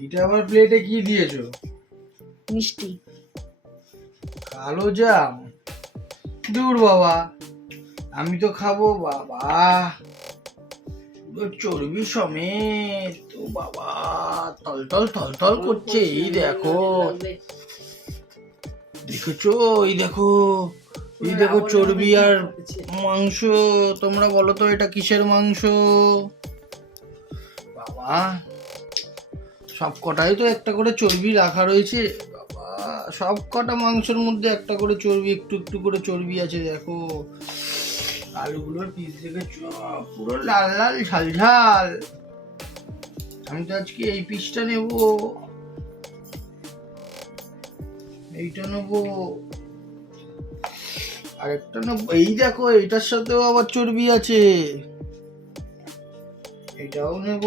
এইটা আবার প্লেটে কি দিয়েছো? মিষ্টি। কালো জাম? দূর বাবা, আমি তো খাবো। বাবা পুরো চর্বি সমেত তো বাবা, তলতল তলতল করছে। এই দেখো, দেখেছো? এই দেখো, এই দেখো চর্বি আর মাংস। তোমরা বলো তো এটা কিসের মাংস? বাবা, সব কটাই তো একটা করে চর্বি রাখা রয়েছে। বাবা, সব কটা মাংসের মধ্যে একটা করে চর্বি, একটু একটু করে চর্বি আছে। দেখো আলুগুলোর পিস দেখেছো, পুরো লাল লাল ঝাল ঝাল। আমি তো আজকে এই পিসটা নেব, এইটা নেব, আরেকটা নেব। এই দেখো, এইটার সাথেও আবার চর্বি আছে, এটাও নেব।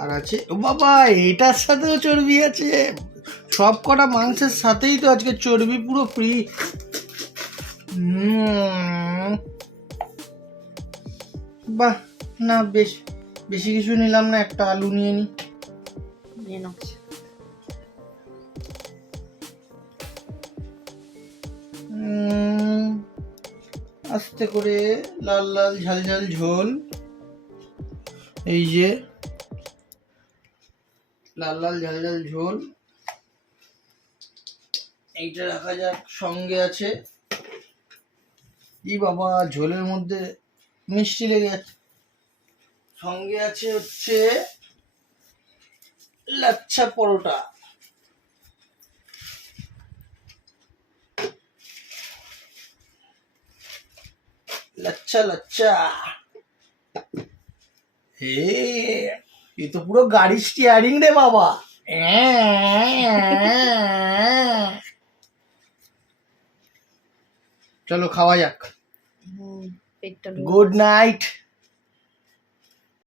আর আছে, ও বাবা, এটার সাথেও চর্বি আছে। সব কটা মাংসের সাথেই তো আজকে চর্বি পুরো ফ্রি। বাহ, না বেশ, বেশি কিছু নিলাম না, একটা আলু নিয়ে নি। নিয়ে নাও। আস্তে করে লাল লাল ঝাল ঝাল ঝোল। এই যে লাল লাল ঝাল ঝাল ঝোল, এইটা রাখা যাক। সঙ্গে আছে, ই বাবা, ঝোলের মধ্যে মিষ্টি লেগে যাচ্ছে। সঙ্গে আছে হচ্ছে লাচ্ছা পরোটা। লাচ্ছা লাচ্ছা, হে, এ তো পুরো গাড়ি স্টিয়ারিং রে বাবা। চলো খাওয়া যাক। পেটটা গুড নাইট।